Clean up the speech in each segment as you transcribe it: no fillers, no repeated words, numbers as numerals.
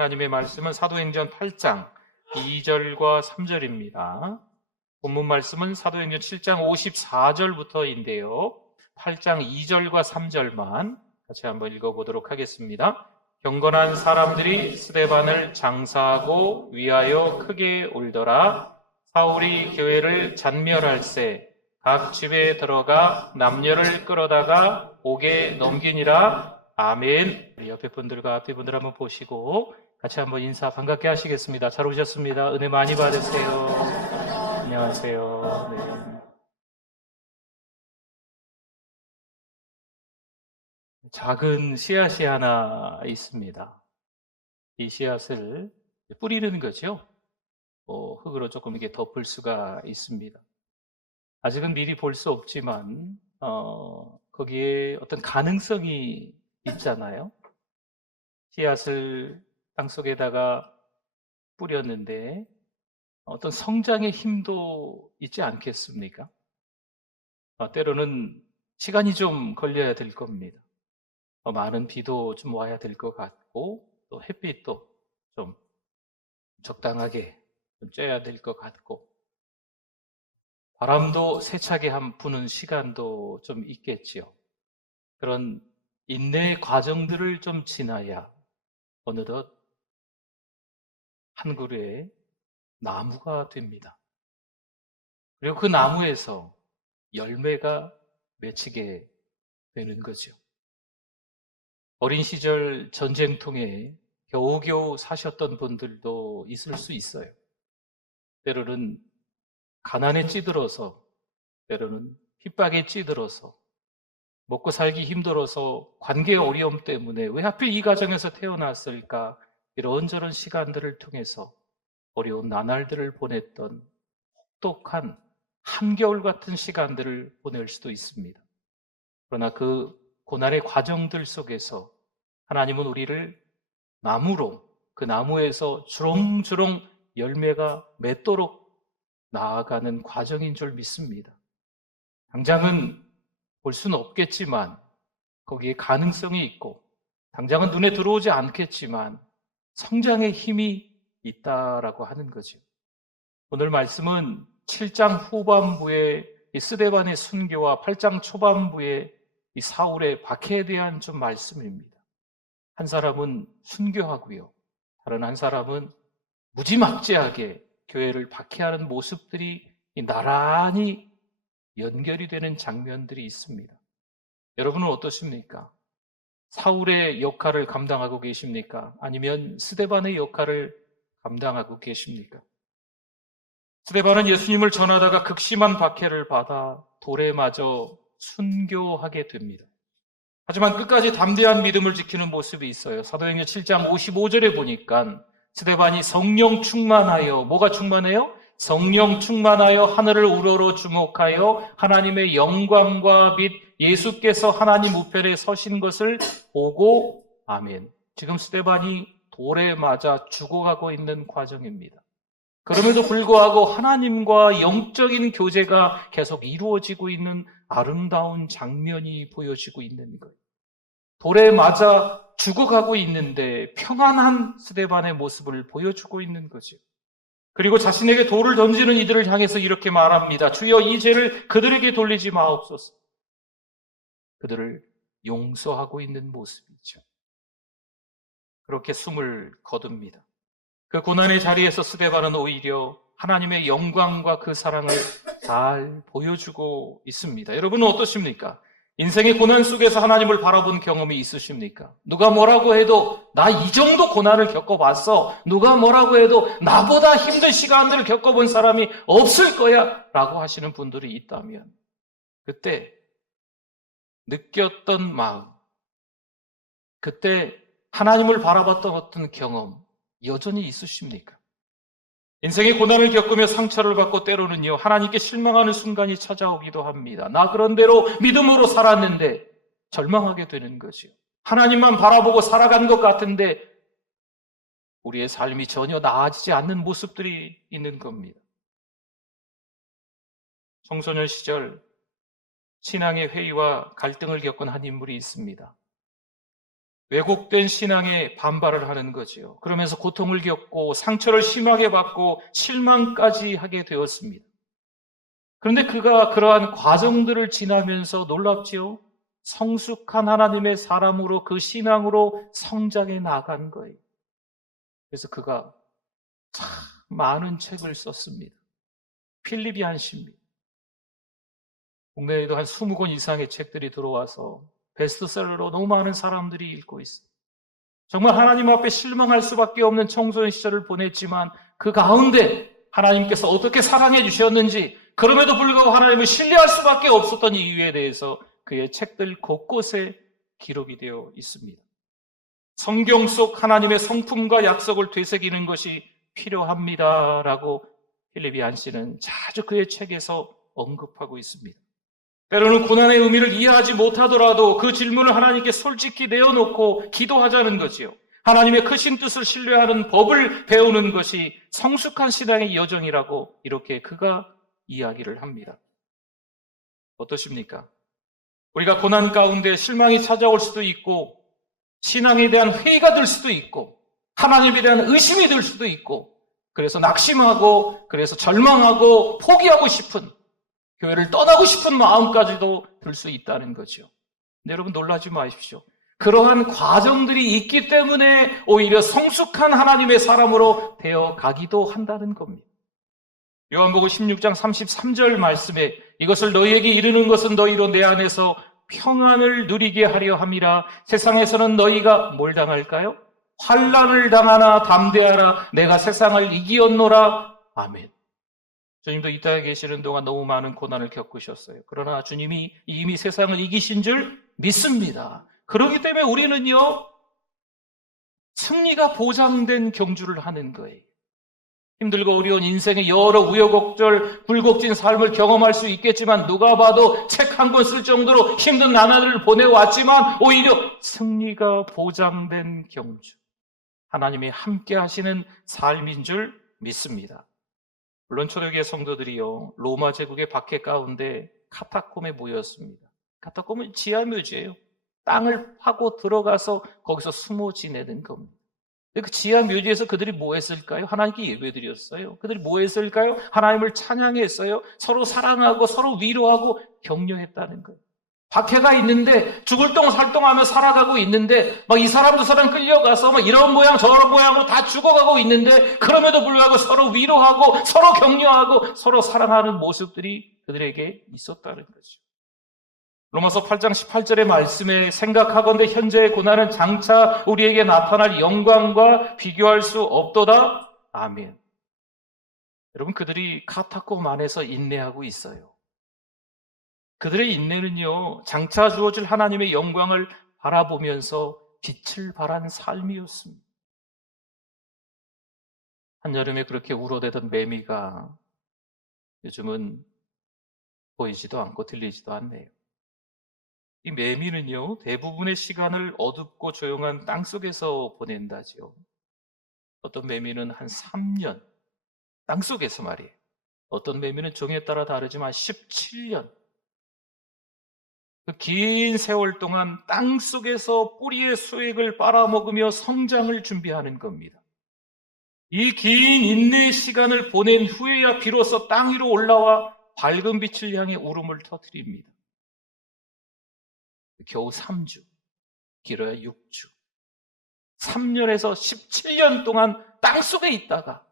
하나님의 말씀은 사도행전 8장 2절과 3절입니다. 본문 말씀은 사도행전 7장 54절부터인데요. 8장 2절과 3절만 같이 한번 읽어보도록 하겠습니다. 경건한 사람들이 스데반을 장사하고 위하여 크게 울더라. 사울이 교회를 잔멸할세 각 집에 들어가 남녀를 끌어다가 옥에 넘기니라. 아멘. 옆에 분들과 앞에 분들 한번 보시고 같이 한번 인사 반갑게 하시겠습니다. 잘 오셨습니다. 은혜 많이 받으세요. 안녕하세요. 네. 작은 씨앗이 하나 있습니다. 이 씨앗을 뿌리는 거죠. 흙으로 조금 이렇게 덮을 수가 있습니다. 아직은 미리 볼 수 없지만 거기에 어떤 가능성이 있잖아요. 씨앗을 땅속에다가 뿌렸는데 어떤 성장의 힘도 있지 않겠습니까? 때로는 시간이 좀 걸려야 될 겁니다. 많은 비도 좀 와야 될 것 같고 또 햇빛도 좀 적당하게 좀 쬐야 될 것 같고 바람도 세차게 부는 시간도 좀 있겠지요. 그런 인내의 과정들을 좀 지나야 어느덧 한 그루의 나무가 됩니다. 그리고 그 나무에서 열매가 맺히게 되는 거죠. 어린 시절 전쟁통에 겨우겨우 사셨던 분들도 있을 수 있어요. 때로는 가난에 찌들어서, 때로는 핍박에 찌들어서, 먹고 살기 힘들어서 관계 어려움 때문에 왜 하필 이 가정에서 태어났을까? 이런저런 시간들을 통해서 어려운 나날들을 보냈던 혹독한 한겨울 같은 시간들을 보낼 수도 있습니다. 그러나 그 고난의 과정들 속에서 하나님은 우리를 나무로 그 나무에서 주렁주렁 열매가 맺도록 나아가는 과정인 줄 믿습니다. 당장은 볼 수는 없겠지만 거기에 가능성이 있고 당장은 눈에 들어오지 않겠지만 성장의 힘이 있다라고 하는 거죠. 오늘 말씀은 7장 후반부의 이 스데반의 순교와 8장 초반부의 이 사울의 박해에 대한 좀 말씀입니다. 한 사람은 순교하고요. 다른 한 사람은 무지막지하게 교회를 박해하는 모습들이 나란히 연결이 되는 장면들이 있습니다. 여러분은 어떠십니까? 사울의 역할을 감당하고 계십니까? 아니면 스데반의 역할을 감당하고 계십니까? 스데반은 예수님을 전하다가 극심한 박해를 받아 돌에 맞아 순교하게 됩니다. 하지만 끝까지 담대한 믿음을 지키는 모습이 있어요. 사도행전 7장 55절에 보니까 스데반이 성령 충만하여, 뭐가 충만해요? 성령 충만하여 하늘을 우러러 주목하여 하나님의 영광과 및 예수께서 하나님 우편에 서신 것을 보고 아멘. 지금 스데반이 돌에 맞아 죽어가고 있는 과정입니다. 그럼에도 불구하고 하나님과 영적인 교제가 계속 이루어지고 있는 아름다운 장면이 보여지고 있는 거예요. 돌에 맞아 죽어가고 있는데 평안한 스데반의 모습을 보여주고 있는 거죠. 그리고 자신에게 돌을 던지는 이들을 향해서 이렇게 말합니다. 주여 이 죄를 그들에게 돌리지 마옵소서. 그들을 용서하고 있는 모습이죠. 그렇게 숨을 거둡니다. 그 고난의 자리에서 스데반은 오히려 하나님의 영광과 그 사랑을 잘 보여주고 있습니다. 여러분은 어떠십니까? 인생의 고난 속에서 하나님을 바라본 경험이 있으십니까? 누가 뭐라고 해도 나 이 정도 고난을 겪어봤어. 누가 뭐라고 해도 나보다 힘든 시간들을 겪어본 사람이 없을 거야 라고 하시는 분들이 있다면 그때 느꼈던 마음, 그때 하나님을 바라봤던 어떤 경험 여전히 있으십니까? 인생의 고난을 겪으며 상처를 받고 때로는요 하나님께 실망하는 순간이 찾아오기도 합니다. 나 그런대로 믿음으로 살았는데 절망하게 되는 거죠. 하나님만 바라보고 살아간 것 같은데 우리의 삶이 전혀 나아지지 않는 모습들이 있는 겁니다. 청소년 시절 신앙의 회의와 갈등을 겪은 한 인물이 있습니다. 왜곡된 신앙에 반발을 하는 거지요. 그러면서 고통을 겪고 상처를 심하게 받고 실망까지 하게 되었습니다. 그런데 그가 그러한 과정들을 지나면서 놀랍지요. 성숙한 하나님의 사람으로 그 신앙으로 성장해 나간 거예요. 그래서 그가 참 많은 책을 썼습니다. 필립이 한시입니다. 국내에도 한 20권 이상의 책들이 들어와서 베스트셀러로 너무 많은 사람들이 읽고 있어요. 정말 하나님 앞에 실망할 수밖에 없는 청소년 시절을 보냈지만 그 가운데 하나님께서 어떻게 사랑해 주셨는지, 그럼에도 불구하고 하나님을 신뢰할 수밖에 없었던 이유에 대해서 그의 책들 곳곳에 기록이 되어 있습니다. 성경 속 하나님의 성품과 약속을 되새기는 것이 필요합니다라고 필립이 한시는 자주 그의 책에서 언급하고 있습니다. 때로는 고난의 의미를 이해하지 못하더라도 그 질문을 하나님께 솔직히 내어놓고 기도하자는 거지요. 하나님의 크신 뜻을 신뢰하는 법을 배우는 것이 성숙한 신앙의 여정이라고 이렇게 그가 이야기를 합니다. 어떠십니까? 우리가 고난 가운데 실망이 찾아올 수도 있고, 신앙에 대한 회의가 들 수도 있고, 하나님에 대한 의심이 들 수도 있고, 그래서 낙심하고, 그래서 절망하고, 포기하고 싶은, 교회를 떠나고 싶은 마음까지도 들 수 있다는 거죠. 근데 여러분 놀라지 마십시오. 그러한 과정들이 있기 때문에 오히려 성숙한 하나님의 사람으로 되어 가기도 한다는 겁니다. 요한복음 16장 33절 말씀에 이것을 너희에게 이르는 것은 너희로 내 안에서 평안을 누리게 하려 함이라. 세상에서는 너희가 뭘 당할까요? 환난을 당하나 담대하라. 내가 세상을 이기었노라. 아멘. 주님도 이 땅에 계시는 동안 너무 많은 고난을 겪으셨어요. 그러나 주님이 이미 세상을 이기신 줄 믿습니다. 그렇기 때문에 우리는요, 승리가 보장된 경주를 하는 거예요. 힘들고 어려운 인생의 여러 우여곡절, 굴곡진 삶을 경험할 수 있겠지만 누가 봐도 책 한 권 쓸 정도로 힘든 나날을 보내왔지만 오히려 승리가 보장된 경주, 하나님이 함께 하시는 삶인 줄 믿습니다. 물론 초대교회 성도들이요, 로마 제국의 박해 가운데 카타콤에 모였습니다. 카타콤은 지하묘지예요. 땅을 파고 들어가서 거기서 숨어 지내는 겁니다. 그 지하 묘지에서 그들이 뭐 했을까요? 하나님께 예배드렸어요. 그들이 뭐 했을까요? 하나님을 찬양했어요. 서로 사랑하고 서로 위로하고 격려했다는 거예요. 박해가 있는데 죽을 똥 살똥하며 살아가고 있는데 막 이 사람 저 사람 끌려가서 막 이런 모양 저런 모양으로 다 죽어가고 있는데 그럼에도 불구하고 서로 위로하고 서로 격려하고 서로 사랑하는 모습들이 그들에게 있었다는 거죠. 로마서 8장 18절의 말씀에 생각하건대 현재의 고난은 장차 우리에게 나타날 영광과 비교할 수 없도다. 아멘. 여러분, 그들이 카타콤 안에서 인내하고 있어요. 그들의 인내는요, 장차 주어질 하나님의 영광을 바라보면서 빛을 발한 삶이었습니다. 한여름에 그렇게 우러대던 매미가 요즘은 보이지도 않고 들리지도 않네요. 이 매미는요, 대부분의 시간을 어둡고 조용한 땅 속에서 보낸다지요. 어떤 매미는 한 3년, 땅 속에서 말이에요. 어떤 매미는 종에 따라 다르지만 17년. 그 긴 세월 동안 땅 속에서 뿌리의 수액을 빨아먹으며 성장을 준비하는 겁니다. 이 긴 인내의 시간을 보낸 후에야 비로소 땅 위로 올라와 밝은 빛을 향해 울음을 터뜨립니다. 겨우 3주, 길어야 6주. 3년에서 17년 동안 땅속에 있다가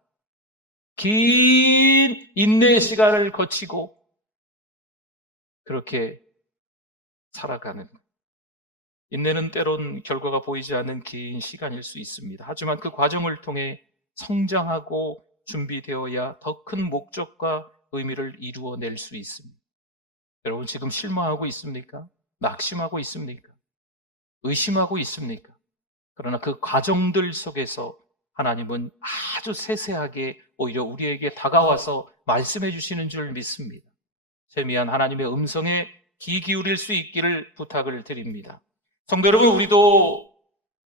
긴 인내의 시간을 거치고 그렇게 살아가는. 인내는 때론 결과가 보이지 않는 긴 시간일 수 있습니다. 하지만 그 과정을 통해 성장하고 준비되어야 더 큰 목적과 의미를 이루어낼 수 있습니다. 여러분 지금 실망하고 있습니까? 낙심하고 있습니까? 의심하고 있습니까? 그러나 그 과정들 속에서 하나님은 아주 세세하게 오히려 우리에게 다가와서 말씀해 주시는 줄 믿습니다. 세미한 하나님의 음성에 귀 기울일 수 있기를 부탁을 드립니다. 성도 여러분, 우리도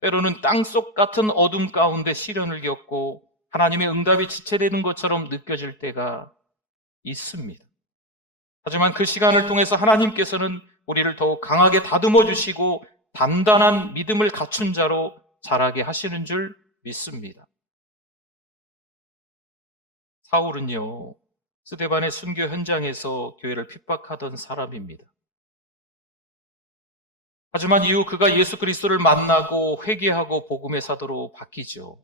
때로는 땅속 같은 어둠 가운데 시련을 겪고 하나님의 응답이 지체되는 것처럼 느껴질 때가 있습니다. 하지만 그 시간을 통해서 하나님께서는 우리를 더욱 강하게 다듬어 주시고 단단한 믿음을 갖춘 자로 자라게 하시는 줄 믿습니다. 사울은요, 스데반의 순교 현장에서 교회를 핍박하던 사람입니다. 하지만 이후 그가 예수 그리스도를 만나고 회개하고 복음의 사도로 바뀌죠.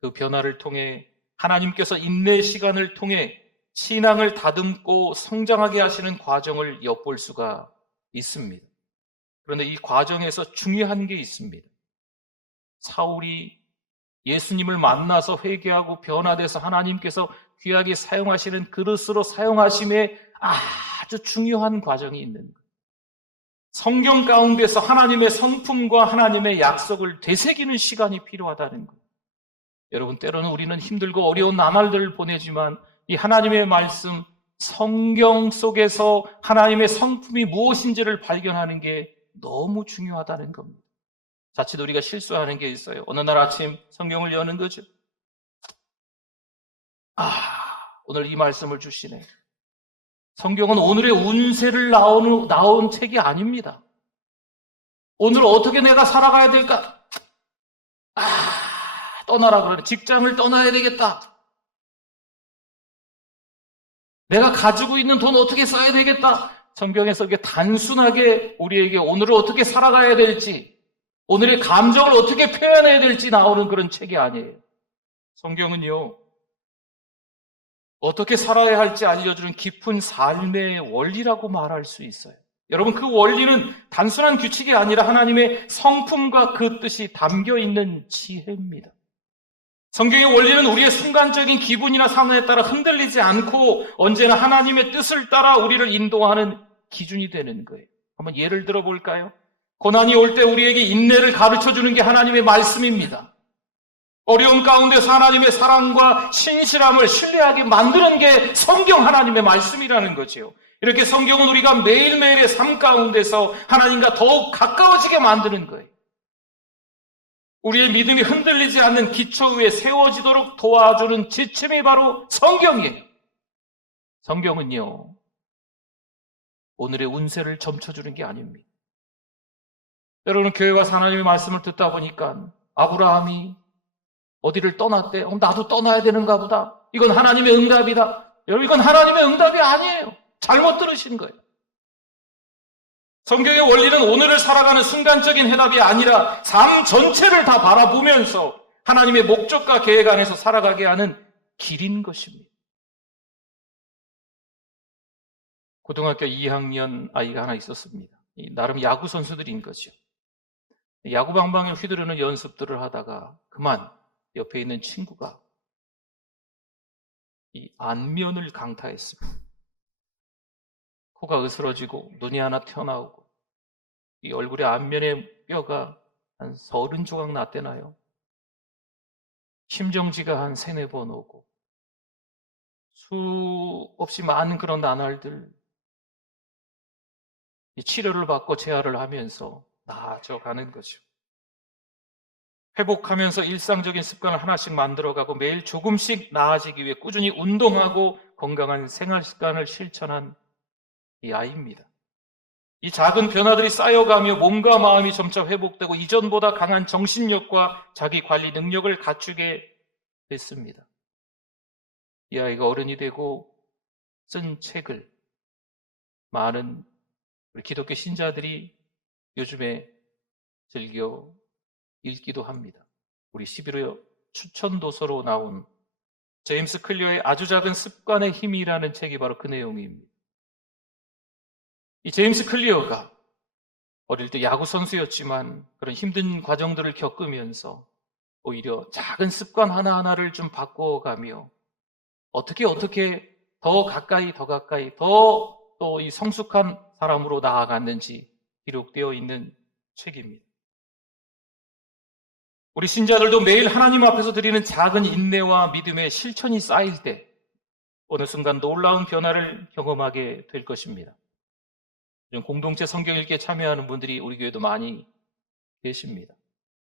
그 변화를 통해 하나님께서 인내 시간을 통해 신앙을 다듬고 성장하게 하시는 과정을 엿볼 수가 있습니다. 그런데 이 과정에서 중요한 게 있습니다. 사울이 예수님을 만나서 회개하고 변화돼서 하나님께서 귀하게 사용하시는 그릇으로 사용하심에 아주 중요한 과정이 있는 거예요. 성경 가운데서 하나님의 성품과 하나님의 약속을 되새기는 시간이 필요하다는 거예요. 여러분, 때로는 우리는 힘들고 어려운 나날들을 보내지만 이 하나님의 말씀, 성경 속에서 하나님의 성품이 무엇인지를 발견하는 게 너무 중요하다는 겁니다. 자칫 우리가 실수하는 게 있어요. 어느 날 아침 성경을 여는 거죠. 오늘 이 말씀을 주시네. 성경은 오늘의 운세를 나온 책이 아닙니다. 오늘 어떻게 내가 살아가야 될까? 떠나라 그러네. 직장을 떠나야 되겠다. 내가 가지고 있는 돈 어떻게 써야 되겠다. 성경에서 이게 단순하게 우리에게 오늘을 어떻게 살아가야 될지, 오늘의 감정을 어떻게 표현해야 될지 나오는 그런 책이 아니에요. 성경은요, 어떻게 살아야 할지 알려주는 깊은 삶의 원리라고 말할 수 있어요. 여러분, 그 원리는 단순한 규칙이 아니라 하나님의 성품과 그 뜻이 담겨 있는 지혜입니다. 성경의 원리는 우리의 순간적인 기분이나 상황에 따라 흔들리지 않고 언제나 하나님의 뜻을 따라 우리를 인도하는 기준이 되는 거예요. 한번 예를 들어 볼까요? 고난이 올 때 우리에게 인내를 가르쳐주는 게 하나님의 말씀입니다. 어려움 가운데서 하나님의 사랑과 신실함을 신뢰하게 만드는 게 성경 하나님의 말씀이라는 거죠. 이렇게 성경은 우리가 매일매일의 삶 가운데서 하나님과 더욱 가까워지게 만드는 거예요. 우리의 믿음이 흔들리지 않는 기초 위에 세워지도록 도와주는 지침이 바로 성경이에요. 성경은요, 오늘의 운세를 점쳐주는 게 아닙니다. 여러분, 교회 와서 하나님의 말씀을 듣다 보니까 아브라함이 어디를 떠났대? 나도 떠나야 되는가 보다. 이건 하나님의 응답이다. 여러분, 이건 하나님의 응답이 아니에요. 잘못 들으신 거예요. 성경의 원리는 오늘을 살아가는 순간적인 해답이 아니라 삶 전체를 다 바라보면서 하나님의 목적과 계획 안에서 살아가게 하는 길인 것입니다. 고등학교 2학년 아이가 하나 있었습니다. 나름 야구 선수들인 거죠. 야구 방망이를 휘두르는 연습들을 하다가 그만 옆에 있는 친구가 이 안면을 강타했습니다. 코가 으스러지고 눈이 하나 튀어나오고 이 얼굴의 안면의 뼈가 한 30조각 났대나요. 심정지가 한 3-4번 오고 수없이 많은 그런 나날들 치료를 받고 재활을 하면서 나아져가는 거죠. 회복하면서 일상적인 습관을 하나씩 만들어가고 매일 조금씩 나아지기 위해 꾸준히 운동하고 건강한 생활 습관을 실천한 이 아이입니다. 이 작은 변화들이 쌓여가며 몸과 마음이 점차 회복되고 이전보다 강한 정신력과 자기 관리 능력을 갖추게 됐습니다. 이 아이가 어른이 되고 쓴 책을 많은 우리 기독교 신자들이 요즘에 즐겨 읽기도 합니다. 우리 11호 추천 도서로 나온 제임스 클리어의 아주 작은 습관의 힘이라는 책이 바로 그 내용입니다. 이 제임스 클리어가 어릴 때 야구 선수였지만 그런 힘든 과정들을 겪으면서 오히려 작은 습관 하나하나를 좀 바꿔가며 어떻게 더 가까이 더 또 이 성숙한 사람으로 나아갔는지 기록되어 있는 책입니다. 우리 신자들도 매일 하나님 앞에서 드리는 작은 인내와 믿음의 실천이 쌓일 때 어느 순간 놀라운 변화를 경험하게 될 것입니다. 공동체 성경 읽기에 참여하는 분들이 우리 교회도 많이 계십니다.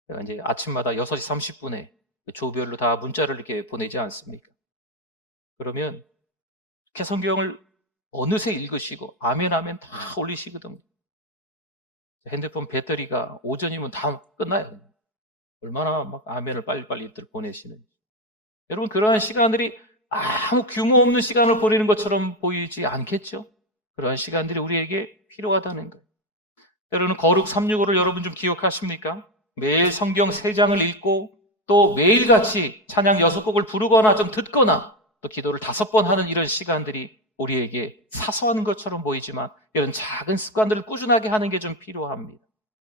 제가 이제 아침마다 6시 30분에 조별로 다 문자를 이렇게 보내지 않습니까? 그러면 이렇게 성경을 어느새 읽으시고 아멘 다 올리시거든요. 핸드폰 배터리가 오전이면 다 끝나요. 얼마나 막 아멘을 빨리빨리들 보내시는지. 여러분, 그러한 시간들이 아무 규모 없는 시간을 보내는 것처럼 보이지 않겠죠? 그러한 시간들이 우리에게 필요하다는 거예요. 때로는 거룩 365를 여러분 좀 기억하십니까? 매일 성경 3장을 읽고 또 매일같이 찬양 6곡을 부르거나 좀 듣거나 또 기도를 5번 하는 이런 시간들이 우리에게 사소한 것처럼 보이지만 이런 작은 습관들을 꾸준하게 하는 게 좀 필요합니다.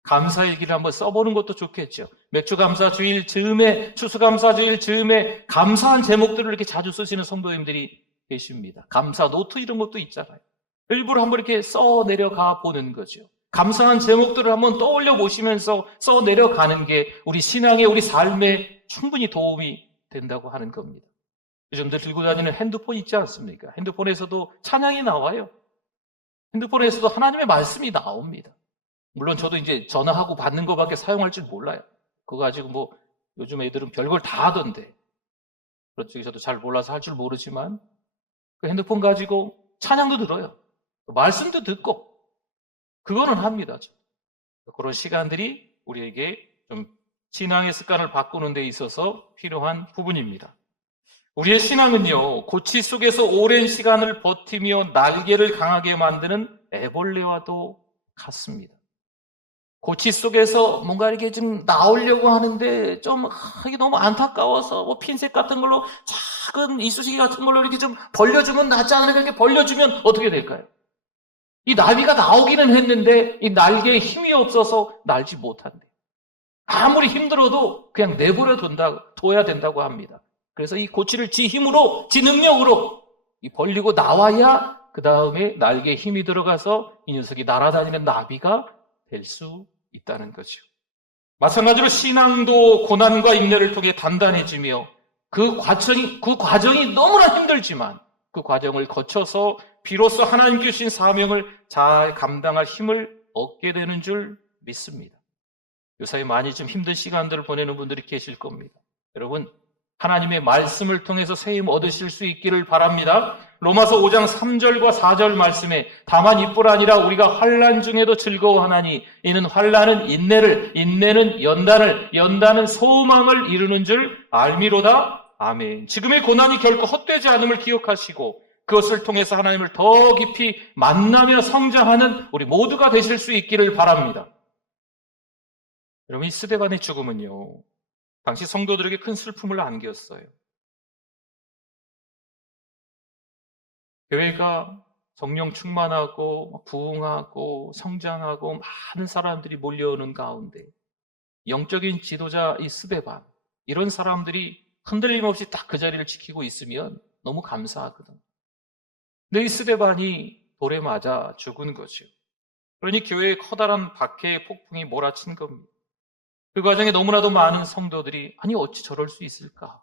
감사일기를 한번 써보는 것도 좋겠죠. 맥주감사주일 즈음에, 추수감사주일 즈음에 감사한 제목들을 이렇게 자주 쓰시는 성도님들이 계십니다. 감사 노트 이런 것도 있잖아요. 일부러 한번 이렇게 써 내려가 보는 거죠. 감사한 제목들을 한번 떠올려 보시면서 써 내려가는 게 우리 신앙에, 우리 삶에 충분히 도움이 된다고 하는 겁니다. 요즘들 들고 다니는 핸드폰 있지 않습니까? 핸드폰에서도 찬양이 나와요. 핸드폰에서도 하나님의 말씀이 나옵니다. 물론 저도 이제 전화하고 받는 것밖에 사용할 줄 몰라요. 그거 가지고 뭐 요즘 애들은 별걸 다 하던데. 그렇죠. 저도 잘 몰라서 할 줄 모르지만 그 핸드폰 가지고 찬양도 들어요. 말씀도 듣고 그거는 합니다. 그런 시간들이 우리에게 좀 신앙의 습관을 바꾸는 데 있어서 필요한 부분입니다. 우리의 신앙은요, 고치 속에서 오랜 시간을 버티며 날개를 강하게 만드는 애벌레와도 같습니다. 고치 속에서 뭔가 이렇게 좀 나오려고 하는데 좀 이게 너무 안타까워서 뭐 핀셋 같은 걸로 작은 이쑤시개 같은 걸로 이렇게 좀 벌려주면 낫지 않을까 이렇게 벌려주면 어떻게 될까요? 이 나비가 나오기는 했는데 이 날개에 힘이 없어서 날지 못한대. 아무리 힘들어도 그냥 내버려 둬야 된다고 합니다. 그래서 이 고치를 지 힘으로, 지 능력으로 이 벌리고 나와야 그 다음에 날개에 힘이 들어가서 이 녀석이 날아다니는 나비가 될 수 있다는 거죠. 마찬가지로 신앙도 고난과 인내를 통해 단단해지며 그 과정이 너무나 힘들지만 그 과정을 거쳐서 비로소 하나님께 주신 사명을 잘 감당할 힘을 얻게 되는 줄 믿습니다. 요사이 많이 좀 힘든 시간들을 보내는 분들이 계실 겁니다. 여러분, 하나님의 말씀을 통해서 새 힘 얻으실 수 있기를 바랍니다. 로마서 5장 3절과 4절 말씀에 다만 이뿐 아니라 우리가 환난 중에도 즐거워하나니 이는 환난은 인내를, 인내는 연단을, 연단은 소망을 이루는 줄 알미로다. 아멘. 지금의 고난이 결코 헛되지 않음을 기억하시고 그것을 통해서 하나님을 더 깊이 만나며 성장하는 우리 모두가 되실 수 있기를 바랍니다. 여러분, 이 스데반의 죽음은요, 당시 성도들에게 큰 슬픔을 안겼어요. 교회가 성령 충만하고 부흥하고 성장하고 많은 사람들이 몰려오는 가운데 영적인 지도자 이 스데반, 이런 사람들이 흔들림 없이 딱 그 자리를 지키고 있으면 너무 감사하거든. 근데 이 스데반이 돌에 맞아 죽은 거죠. 그러니 교회에 커다란 박해의 폭풍이 몰아친 겁니다. 그 과정에 너무나도 많은 성도들이 아니 어찌 저럴 수 있을까?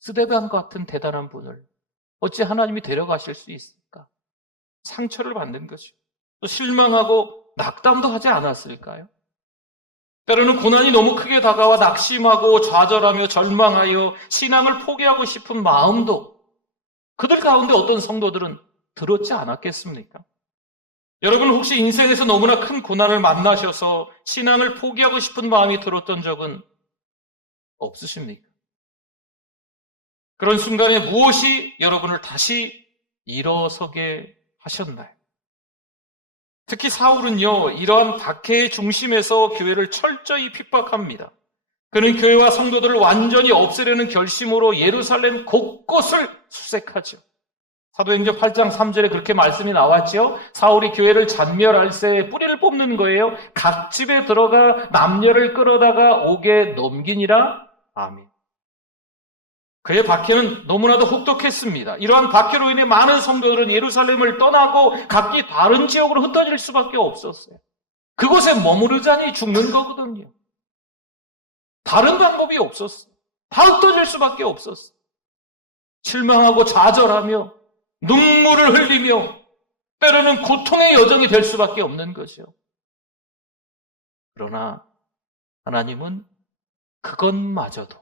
스데반 같은 대단한 분을 어찌 하나님이 데려가실 수 있을까? 상처를 받는 거죠. 또 실망하고 낙담도 하지 않았을까요? 때로는 고난이 너무 크게 다가와 낙심하고 좌절하며 절망하여 신앙을 포기하고 싶은 마음도 그들 가운데 어떤 성도들은 들었지 않았겠습니까? 여러분 혹시 인생에서 너무나 큰 고난을 만나셔서 신앙을 포기하고 싶은 마음이 들었던 적은 없으십니까? 그런 순간에 무엇이 여러분을 다시 일어서게 하셨나요? 특히 사울은요, 이러한 박해의 중심에서 교회를 철저히 핍박합니다. 그는 교회와 성도들을 완전히 없애려는 결심으로 예루살렘 곳곳을 수색하죠. 사도행전 8장 3절에 그렇게 말씀이 나왔죠. 사울이 교회를 잔멸할새 뿌리를 뽑는 거예요. 각 집에 들어가 남녀를 끌어다가 옥에 넘기니라. 아멘. 그의 박해는 너무나도 혹독했습니다. 이러한 박해로 인해 많은 성도들은 예루살렘을 떠나고 각기 다른 지역으로 흩어질 수밖에 없었어요. 그곳에 머무르자니 죽는 거거든요. 다른 방법이 없었어요. 다 흩어질 수밖에 없었어요. 실망하고 좌절하며 눈물을 흘리며 때로는 고통의 여정이 될 수밖에 없는 거죠. 그러나 하나님은 그것마저도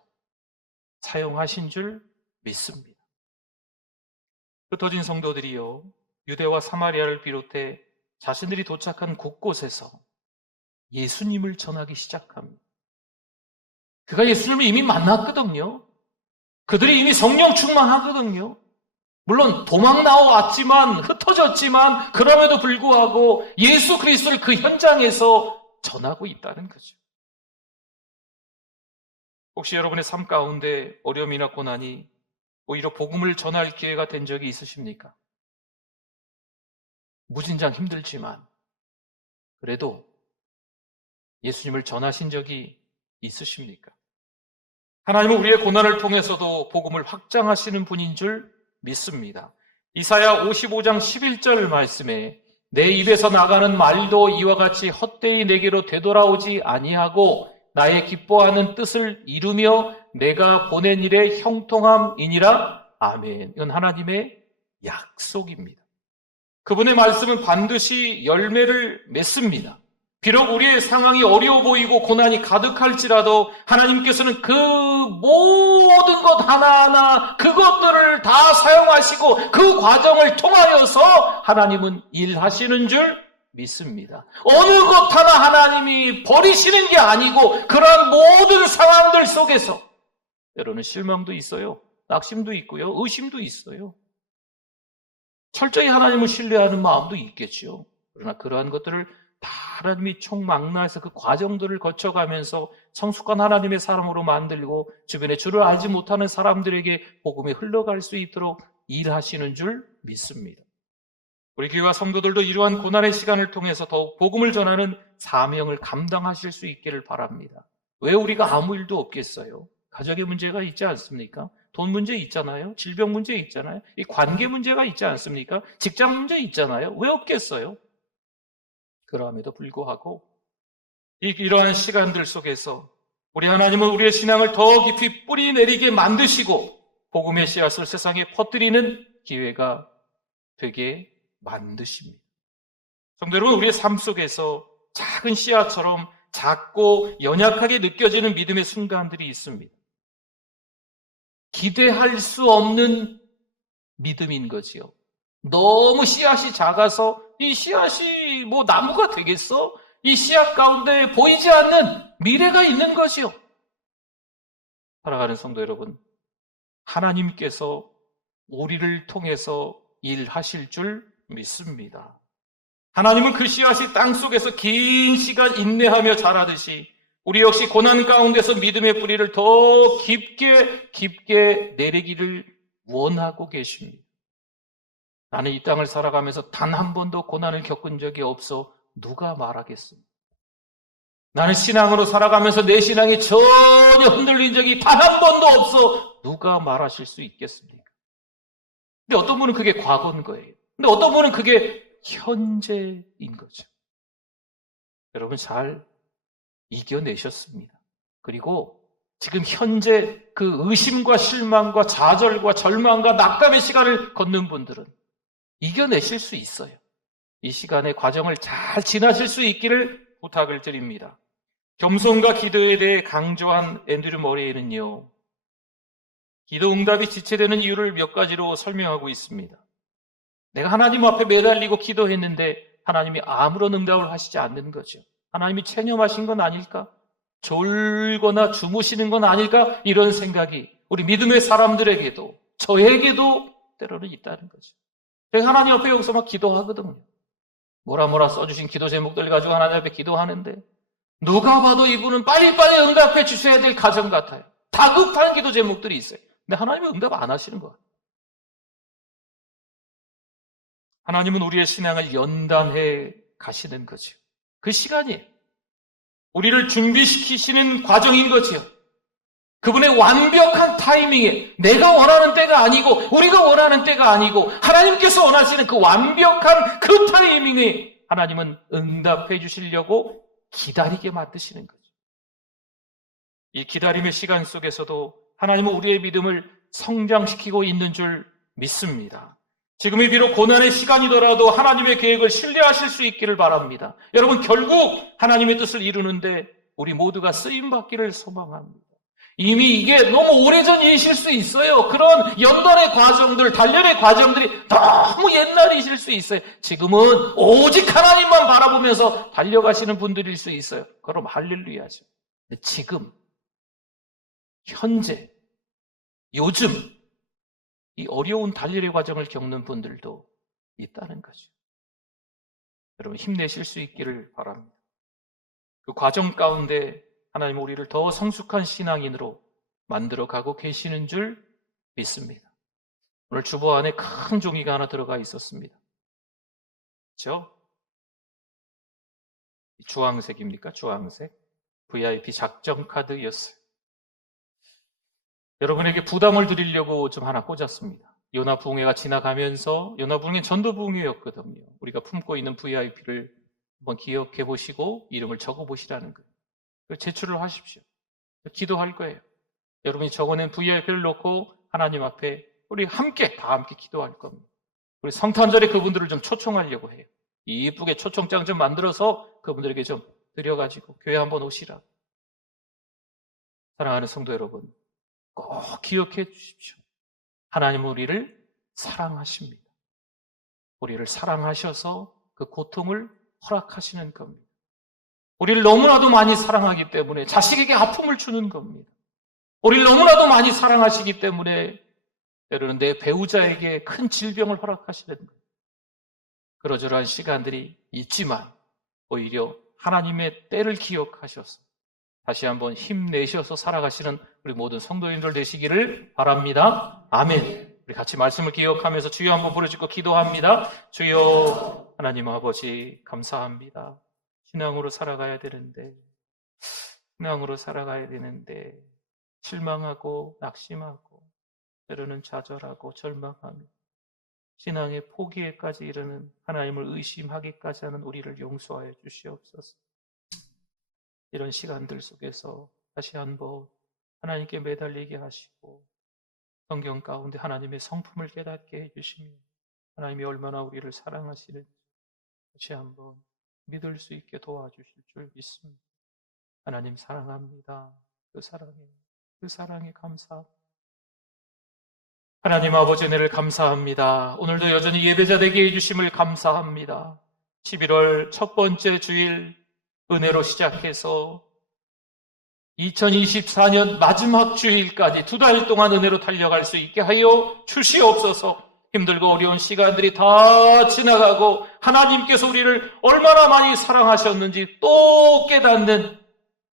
사용하신 줄 믿습니다. 흩어진 성도들이요, 유대와 사마리아를 비롯해 자신들이 도착한 곳곳에서 예수님을 전하기 시작합니다. 그가 예수님을 이미 만났거든요. 그들이 이미 성령 충만하거든요. 물론 도망 나왔지만, 흩어졌지만 그럼에도 불구하고 예수 그리스도를 그 현장에서 전하고 있다는 거죠. 혹시 여러분의 삶 가운데 어려움이나 고난이 오히려 복음을 전할 기회가 된 적이 있으십니까? 무진장 힘들지만 그래도 예수님을 전하신 적이 있으십니까? 하나님은 우리의 고난을 통해서도 복음을 확장하시는 분인 줄 믿습니다. 이사야 55장 11절 말씀에 내 입에서 나가는 말도 이와 같이 헛되이 내게로 되돌아오지 아니하고 나의 기뻐하는 뜻을 이루며 내가 보낸 일의 형통함이니라. 아멘. 이건 하나님의 약속입니다. 그분의 말씀은 반드시 열매를 맺습니다. 비록 우리의 상황이 어려워 보이고 고난이 가득할지라도 하나님께서는 그 모든 것 하나하나 그것들을 다 사용하시고 그 과정을 통하여서 하나님은 일하시는 줄 믿습니다. 어느 것 하나 하나님이 버리시는 게 아니고 그러한 모든 상황들 속에서 때로는 실망도 있어요. 낙심도 있고요. 의심도 있어요. 철저히 하나님을 신뢰하는 마음도 있겠죠. 그러나 그러한 것들을 다 하나님이 총망라해서 그 과정들을 거쳐가면서 성숙한 하나님의 사람으로 만들고 주변에 주를 알지 못하는 사람들에게 복음이 흘러갈 수 있도록 일하시는 줄 믿습니다. 우리 교회와 성도들도 이러한 고난의 시간을 통해서 더욱 복음을 전하는 사명을 감당하실 수 있기를 바랍니다. 왜 우리가 아무 일도 없겠어요? 가정의 문제가 있지 않습니까? 돈 문제 있잖아요. 질병 문제 있잖아요. 이 관계 문제가 있지 않습니까? 직장 문제 있잖아요. 왜 없겠어요? 그럼에도 불구하고 이러한 시간들 속에서 우리 하나님은 우리의 신앙을 더 깊이 뿌리 내리게 만드시고 복음의 씨앗을 세상에 퍼뜨리는 기회가 되게 만드십니다. 성도 여러분, 우리의 삶 속에서 작은 씨앗처럼 작고 연약하게 느껴지는 믿음의 순간들이 있습니다. 기대할 수 없는 믿음인 거지요. 너무 씨앗이 작아서 이 씨앗이 뭐 나무가 되겠어? 이 씨앗 가운데 보이지 않는 미래가 있는 거지요. 살아가는 성도 여러분, 하나님께서 우리를 통해서 일하실 줄 믿습니다. 하나님은 그 씨앗이 땅속에서 긴 시간 인내하며 자라듯이 우리 역시 고난 가운데서 믿음의 뿌리를 더 깊게 내리기를 원하고 계십니다. 나는 이 땅을 살아가면서 단 한 번도 고난을 겪은 적이 없어 누가 말하겠습니까? 나는 신앙으로 살아가면서 내 신앙이 전혀 흔들린 적이 단 한 번도 없어 누가 말하실 수 있겠습니까? 근데 어떤 분은 그게 과거인 거예요. 근데 어떤 분은 그게 현재인 거죠. 여러분 잘 이겨내셨습니다. 그리고 지금 현재 그 의심과 실망과 좌절과 절망과 낙담의 시간을 걷는 분들은 이겨내실 수 있어요. 이 시간의 과정을 잘 지나실 수 있기를 부탁을 드립니다. 겸손과 기도에 대해 강조한 앤드류 머레이는요, 기도 응답이 지체되는 이유를 몇 가지로 설명하고 있습니다. 내가 하나님 앞에 매달리고 기도했는데 하나님이 아무런 응답을 하시지 않는 거죠. 하나님이 체념하신 건 아닐까? 졸거나 주무시는 건 아닐까? 이런 생각이 우리 믿음의 사람들에게도 저에게도 때로는 있다는 거죠. 제가 하나님 앞에 여기서 막 기도하거든요. 뭐라 써주신 기도 제목들 가지고 하나님 앞에 기도하는데 누가 봐도 이분은 빨리빨리 응답해 주셔야 될 가정 같아요. 다급한 기도 제목들이 있어요. 근데 하나님은 응답 안 하시는 거예요. 하나님은 우리의 신앙을 연단해 가시는 거죠. 그 시간이에요. 우리를 준비시키시는 과정인 거지요. 그분의 완벽한 타이밍에 내가 원하는 때가 아니고 우리가 원하는 때가 아니고 하나님께서 원하시는 그 완벽한 그 타이밍에 하나님은 응답해 주시려고 기다리게 만드시는 거죠. 이 기다림의 시간 속에서도 하나님은 우리의 믿음을 성장시키고 있는 줄 믿습니다. 지금이 비록 고난의 시간이더라도 하나님의 계획을 신뢰하실 수 있기를 바랍니다. 여러분 결국 하나님의 뜻을 이루는데 우리 모두가 쓰임받기를 소망합니다. 이미 이게 너무 오래전 일이실 수 있어요. 그런 연단의 과정들, 단련의 과정들이 너무 옛날이실 수 있어요. 지금은 오직 하나님만 바라보면서 달려가시는 분들일 수 있어요. 그럼 할렐루야죠. 근데 지금, 현재, 요즘 이 어려운 단련의 과정을 겪는 분들도 있다는 거죠. 여러분 힘내실 수 있기를 바랍니다. 그 과정 가운데 하나님 우리를 더 성숙한 신앙인으로 만들어가고 계시는 줄 믿습니다. 오늘 주보 안에 큰 종이가 하나 들어가 있었습니다. 그렇죠? 주황색입니까? 주황색. VIP 작정 카드였어요. 여러분에게 부담을 드리려고 좀 하나 꽂았습니다. 요나부흥회가 지나가면서 요나부흥회 전도부흥회였거든요. 우리가 품고 있는 VIP를 한번 기억해 보시고 이름을 적어 보시라는 거예요. 제출을 하십시오. 기도할 거예요. 여러분이 적어낸 VIP를 놓고 하나님 앞에 우리 다 함께 기도할 겁니다. 우리 성탄절에 그분들을 좀 초청하려고 해요. 이쁘게 초청장 좀 만들어서 그분들에게 좀 드려가지고 교회 한번 오시라. 사랑하는 성도 여러분, 꼭 기억해 주십시오. 하나님은 우리를 사랑하십니다. 우리를 사랑하셔서 그 고통을 허락하시는 겁니다. 우리를 너무나도 많이 사랑하기 때문에 자식에게 아픔을 주는 겁니다. 우리를 너무나도 많이 사랑하시기 때문에 때로는 내 배우자에게 큰 질병을 허락하시는 거예요. 그러저러한 시간들이 있지만 오히려 하나님의 때를 기억하셔서 다시 한번 힘내셔서 살아가시는 우리 모든 성도님들 되시기를 바랍니다. 아멘. 우리 같이 말씀을 기억하면서 주여 한번 부르짖고 기도합니다. 주여 하나님 아버지 감사합니다. 신앙으로 살아가야 되는데 실망하고 낙심하고 때로는 좌절하고 절망하며 신앙의 포기에까지 이르는 하나님을 의심하기까지 하는 우리를 용서하여 주시옵소서. 이런 시간들 속에서 다시 한번 하나님께 매달리게 하시고 성경 가운데 하나님의 성품을 깨닫게 해주시며 하나님이 얼마나 우리를 사랑하시는지 다시 한번 믿을 수 있게 도와주실 줄 믿습니다. 하나님 사랑합니다. 그 사랑에 감사합니다. 하나님 아버지 은혜를 감사합니다. 오늘도 여전히 예배자 되게 해주심을 감사합니다. 11월 첫 번째 주일 은혜로 시작해서 2024년 마지막 주일까지 2달 동안 은혜로 달려갈 수 있게 하여 주시옵소서. 힘들고 어려운 시간들이 다 지나가고 하나님께서 우리를 얼마나 많이 사랑하셨는지 또 깨닫는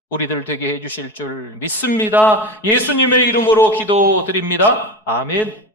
우리들 되게 해주실 줄 믿습니다. 예수님의 이름으로 기도드립니다. 아멘.